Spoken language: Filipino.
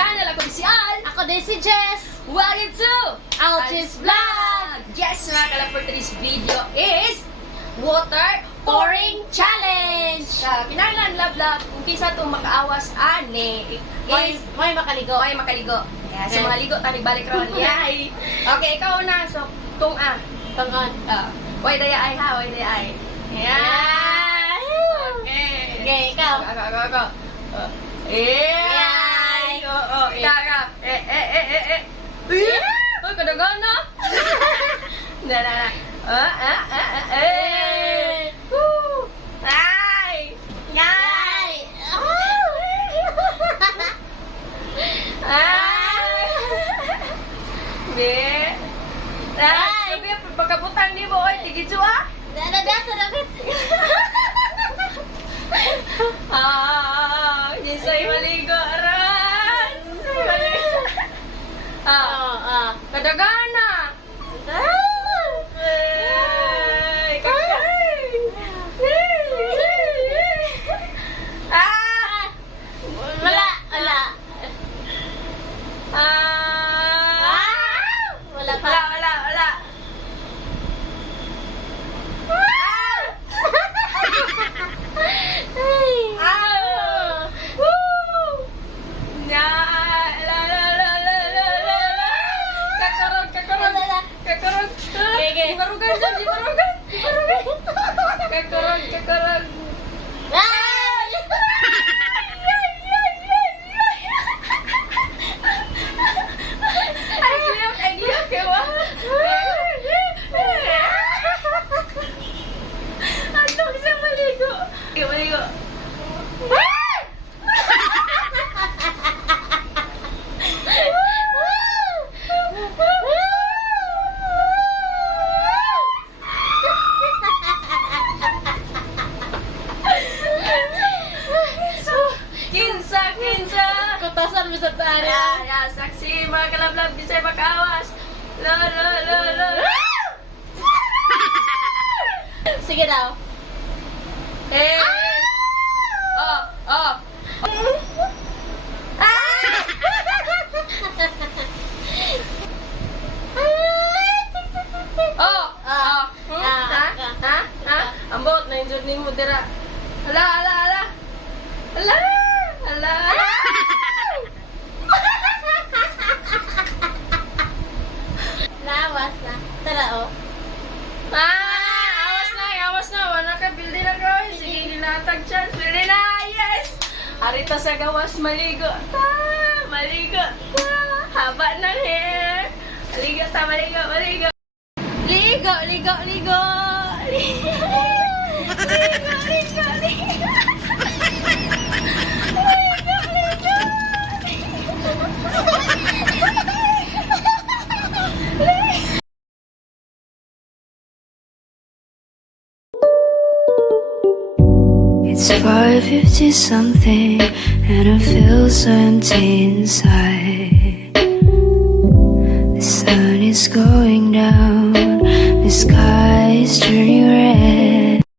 channel. Ako si Al. Ako din si Jess. Welcome to Altis Vlog. Yes, mga kalab, for today's video is water pouring challenge. Kinahanglan lab-lab kung kisa itong makaawas ani is May makaligo. may makaligo. Yeah, so mga ligo tani balik ron. Yay. Okay, ikaw na. So tung Tangan. Way daya ay ha, way daya ay. Yeah. Okay. Okay, ikaw. Ako. Yay! Oo, ika. Uy, kadagaan na. Na. Woo! Ay! Yay! Ay! Be. Ay! Be, pagkabutang di mo, oy, tigit ah. Dapat. Jisay maligo, aran! Jisay maligo. Kadagaan na. Ay, kakay! Wala. Wala pa. Wala. Kakarog. Dibarugan dyan, dibarugan. Kakarog. Ay, gliyok, kewa. Andok siya maligo. Maligo. Kinsa. Kutasan mo sa tayo. Ya, saksi mga kalablab, di sa'yo makawas. Lo. Sige daw. Oh. Ambot na injud ni mo dira. Hala. Nawas na. Tara, oh. Awas na. Wala ka, bildi na girl. Sige, linatag chance. Bildi na, yes! Arita sa gawas, maligo. Maligo. Haba ng hair. Maligo. Ligo. It's 5:50 something and I feel so empty inside. The sun is going down, the sky is